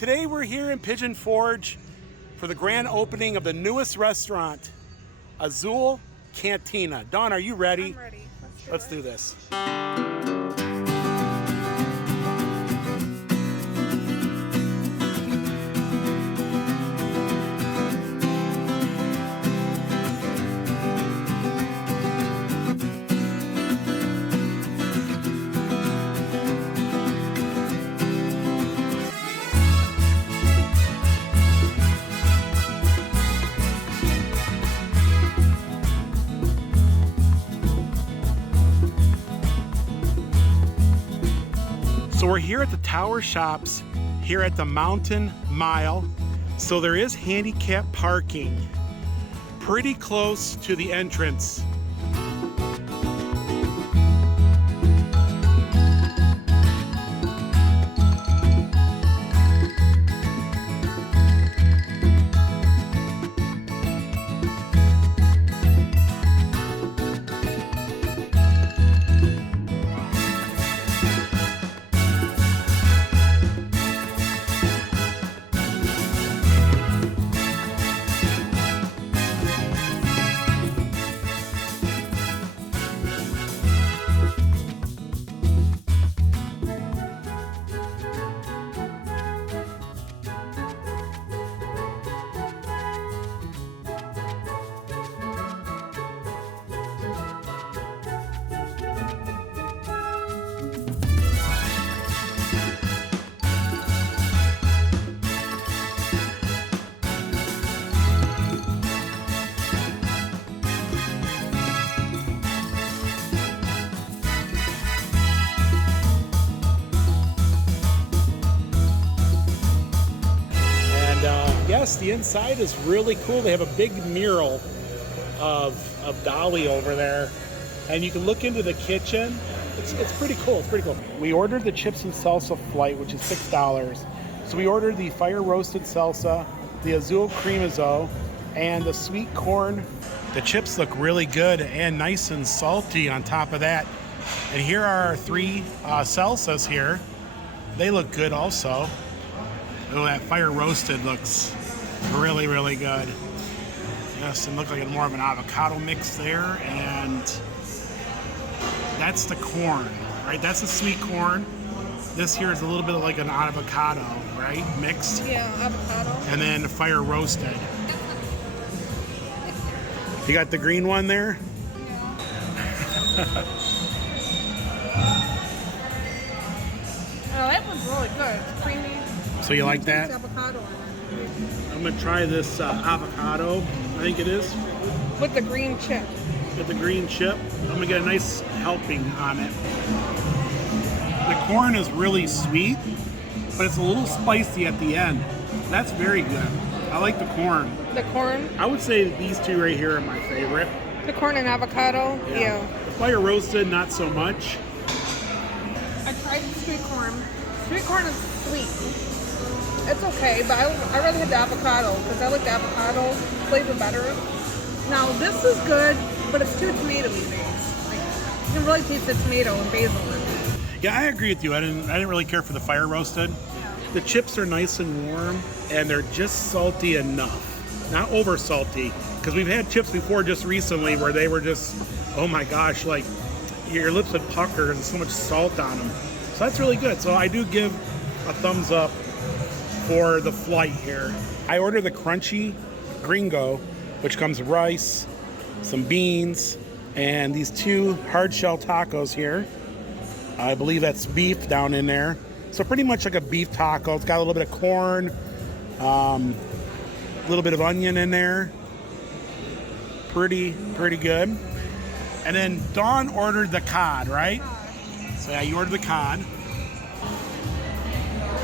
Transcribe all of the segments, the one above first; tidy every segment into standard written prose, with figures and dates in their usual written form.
Today we're here in Pigeon Forge for the grand opening of the newest restaurant, Azul Cantina. Dawn, are you ready? I'm ready. Let's do this. So we're here at the Tower Shops, here at the Mountain Mile. So there is handicap parking pretty close to the entrance. Yes, the inside is really cool. They have a big mural of Dolly over there, and you can look into the kitchen. It's pretty cool. It's pretty cool. We ordered the chips and salsa flight, which is $6. So we ordered the fire roasted salsa, the Azul cremoso, and the sweet corn. The chips look really good and nice and salty on top of that. And here are our three salsas here. They look good also. Oh, that fire roasted looks really, really good. Yes, and look like more of an avocado mix there. And that's the corn, right? That's the sweet corn. This here is a little bit like an avocado, right? Mixed. Yeah, avocado. And then fire roasted. You got the green one there? Yeah. Oh, that one's really good. It's creamy. So you like that? It's avocado on it. I'm gonna try this avocado, I think it is. With the green chip. Get the green chip. I'm gonna get a nice helping on it. The corn is really sweet, but it's a little spicy at the end. That's very good. I like the corn. The corn? I would say these two right here are my favorite. The corn and avocado? Yeah. The fire roasted, not so much. I tried the sweet corn. Sweet corn is sweet. It's okay, but I rather have the avocado because I like the avocado flavor better. Now this is good, but it's too tomatoey based. Like you can really taste the tomato and basil in it. Yeah, I agree with you. I didn't really care for the fire roasted. Yeah. The chips are nice and warm, and they're just salty enough, not over salty. Because we've had chips before just recently where they were just, oh my gosh, like your lips would pucker because there's so much salt on them. So that's really good. So I do give a thumbs up for the flight here. I ordered the crunchy gringo, which comes with rice, some beans, and these two hard shell tacos here. I believe that's beef down in there. So pretty much like a beef taco. It's got a little bit of corn, a little bit of onion in there. Pretty good. And then Dawn ordered the cod, right? So yeah, you ordered the cod.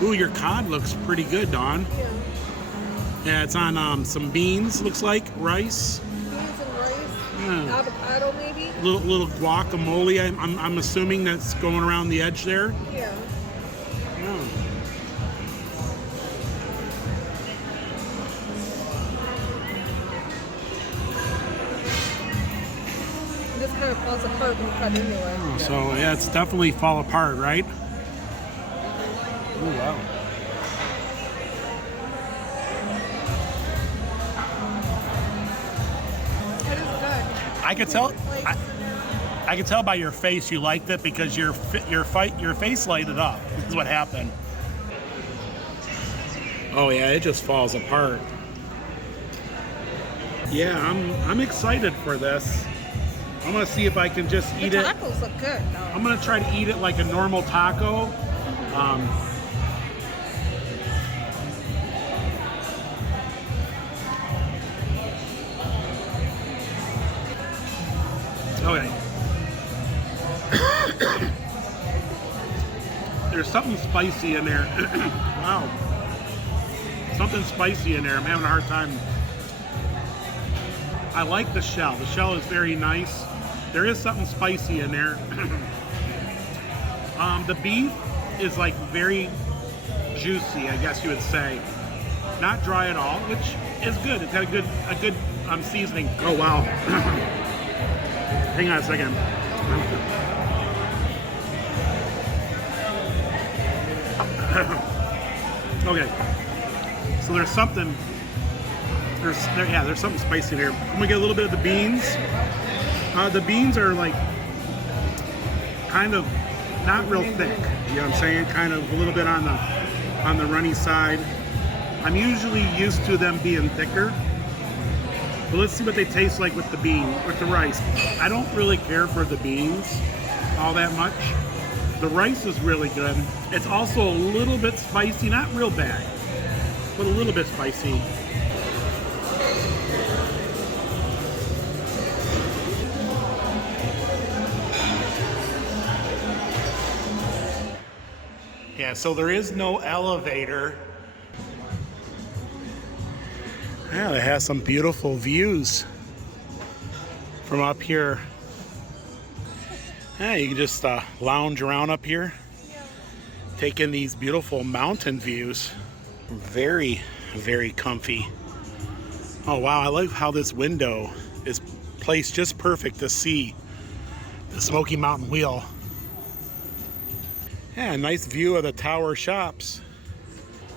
Ooh, your cod looks pretty good, Dawn. Yeah. Yeah, it's on some beans, looks like, rice. Beans and rice. Yeah. Avocado maybe. Little guacamole. I'm assuming that's going around the edge there. Yeah. Yeah. This kind of falls apart when you cut into it. Oh, so yeah, it's definitely fall apart, right? Oh wow. I could tell. I could tell by your face you liked it because your face lighted up. Is what happened. Oh yeah, it just falls apart. Yeah, I'm excited for this. I'm gonna see if I can just eat it. The tacos look good though. I'm gonna try to eat it like a normal taco. Okay. There's something spicy in there. Wow. Something spicy in there. I'm having a hard time. I like the shell. The shell is very nice. There is something spicy in there. The beef is like very juicy, I guess you would say. Not dry at all, which is good. It's got a good seasoning. Oh wow. Hang on a second. Okay. So there's something. There's something spicy in here. I'm gonna get a little bit of the beans. The beans are like kind of not real thick. You know what I'm saying? Kind of a little bit on the runny side. I'm usually used to them being thicker. But let's see what they taste like with the rice. I don't really care for the beans all that much. The rice is really good. It's also a little bit spicy, not real bad, but a little bit spicy. Yeah, so there is no elevator. Yeah, it has some beautiful views from up here. Yeah, you can just lounge around up here, take in these beautiful mountain views. Very, very comfy. Oh wow, I like how this window is placed just perfect to see the Smoky Mountain Wheel. Yeah, nice view of the tower shops.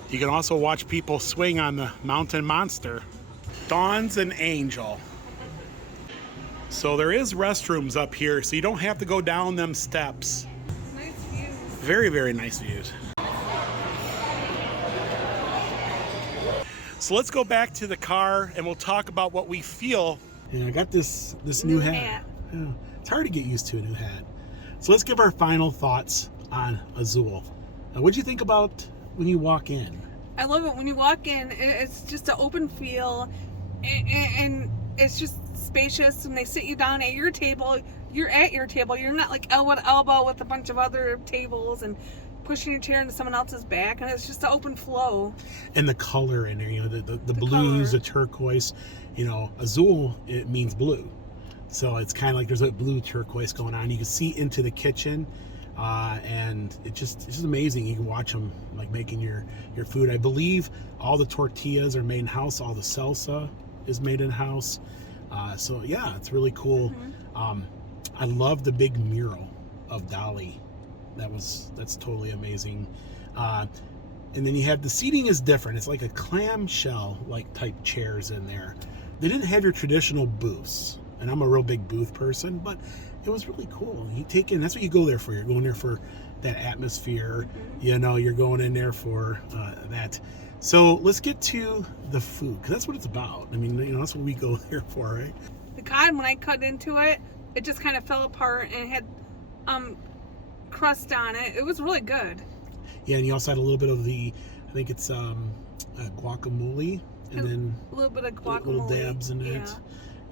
You can also watch people swing on the Mountain Monster. Dawn's an angel. So there is restrooms up here, so you don't have to go down them steps. Nice views. Very, very nice views. So let's go back to the car and we'll talk about what we feel. Yeah, I got this new hat. Yeah, it's hard to get used to a new hat. So let's give our final thoughts on Azul. Now, what'd you think about when you walk in? I love it. When you walk in, it's just an open feel, and it's just spacious. When they sit you down at your table, you're at your table. You're not like elbow to elbow with a bunch of other tables and pushing your chair into someone else's back, and it's just an open flow. And the color in there, you know, the blues, color. The turquoise, you know, Azul, it means blue. So it's kind of like there's a blue turquoise going on. You can see into the kitchen. And it's just amazing. You can watch them like making your food. I believe all the tortillas are made in house. All the salsa is made in house. So yeah, it's really cool. Mm-hmm. I love the big mural of Dolly. That's totally amazing. And then you have the seating is different. It's like a clamshell like type chairs in there. They didn't have your traditional booths. And I'm a real big booth person, but it was really cool. You take in, that's what you go there for. You're going there for that atmosphere. You know, you're going in there for that. So let's get to the food, because that's what it's about. I mean, you know, that's what we go there for, right? The cod, when I cut into it, it just kind of fell apart and it had crust on it. It was really good. Yeah, and you also had a little bit of the, I think it's guacamole, and then a little bit of guacamole. Little dabs in it.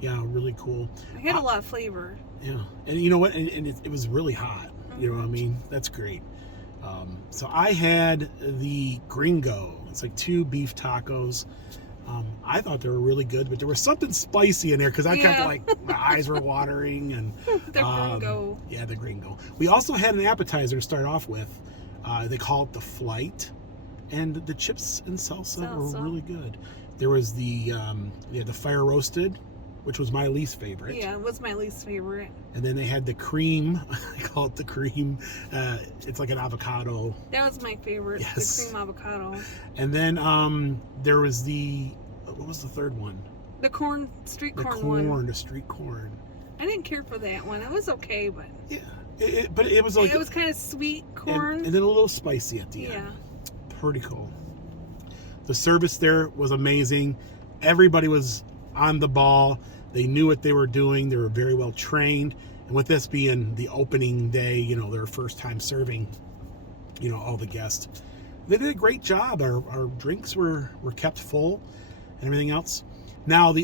Yeah, really cool. It had a lot of flavor. Yeah, and you know what? And it was really hot. Mm-hmm. You know what I mean? That's great. So I had the gringo. It's like 2 beef tacos. I thought they were really good, but there was something spicy in there because I kept like my eyes were watering and the gringo. Yeah, the gringo. We also had an appetizer to start off with. They call it the flight, and the chips and salsa were really good. There was the fire roasted, which was my least favorite. Yeah, it was my least favorite. And then they had the cream. I call it the cream. It's like an avocado. That was my favorite, yes. The cream avocado. And then there was what was the third one? The corn, street corn one. The street corn. I didn't care for that one. It was okay, but yeah, but it was like it was kind of sweet corn. and then a little spicy at the end. Yeah. Pretty cool. The service there was amazing. Everybody was on the ball. They knew what they were doing. They were very well trained. And with this being the opening day, you know, their first time serving, you know, all the guests, they did a great job. Our drinks were kept full and everything else. Now,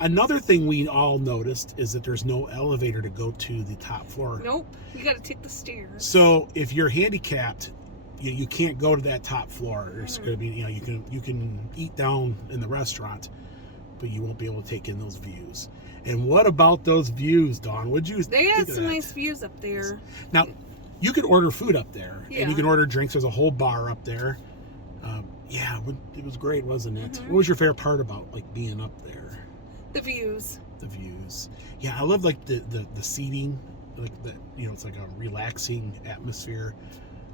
another thing we all noticed is that there's no elevator to go to the top floor. Nope. You got to take the stairs. So if you're handicapped, you can't go to that top floor. There's going to be, you know, you can eat down in the restaurant, but you won't be able to take in those views. And what about those views, Dawn? What'd you They had think of some that? nice views up there. Now, you could order food up there, Yeah. and you can order drinks. There's a whole bar up there. Yeah, it was great, wasn't it? Mm-hmm. What was your favorite part about like being up there? The views. The views. Yeah, I love like the seating, like the, you know, it's like a relaxing atmosphere.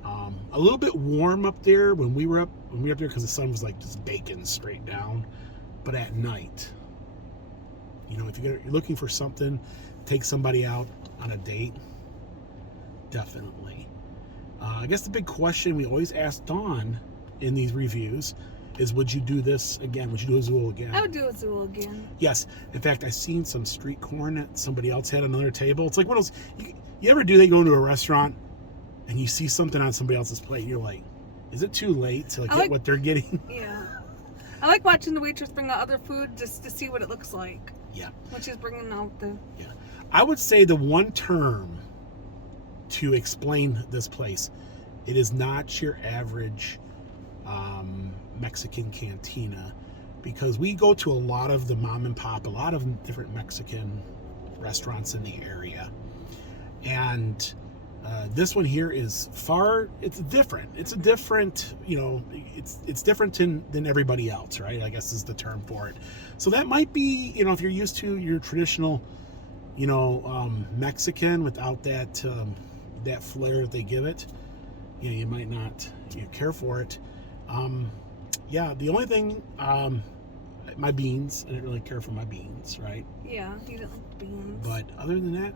A little bit warm up there when we were up there because the sun was like just baking straight down. But at night, you know, if you're looking for something, take somebody out on a date, definitely. I guess the big question we always ask Dawn in these reviews is, would you do this again? Would you do Azul again? I would do Azul again. Yes. In fact, I seen some street corn that somebody else had on another table. It's like one of those, you ever do that? You go into a restaurant and you see something on somebody else's plate. You're like, is it too late to get what they're getting? Yeah. I like watching the waitress bring out other food just to see what it looks like. Yeah. When she's bringing out the... Yeah. I would say the one term to explain this place, it is not your average Mexican cantina, because we go to a lot of the mom and pop, a lot of different Mexican restaurants in the area, and this one here is it's different. It's a different, you know, it's different than everybody else, right? I guess is the term for it. So that might be, you know, if you're used to your traditional, you know, Mexican without that that flair that they give it, you know, you might not care for it. Yeah, the only thing, my beans, I didn't really care for my beans, right? Yeah, you didn't like beans. But other than that,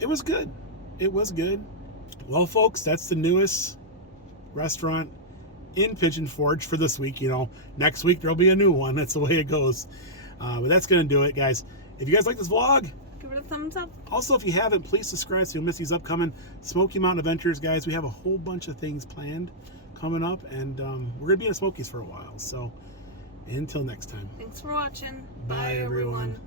it was good. It was good. Well, folks, that's the newest restaurant in Pigeon Forge for this week. You know, next week there'll be a new one. That's the way it goes. But that's going to do it, guys. If you guys like this vlog, give it a thumbs up. Also, if you haven't, please subscribe so you'll miss these upcoming Smoky Mountain adventures, guys. We have a whole bunch of things planned coming up, and we're going to be in the Smokies for a while. So until next time. Thanks for watching. Bye everyone.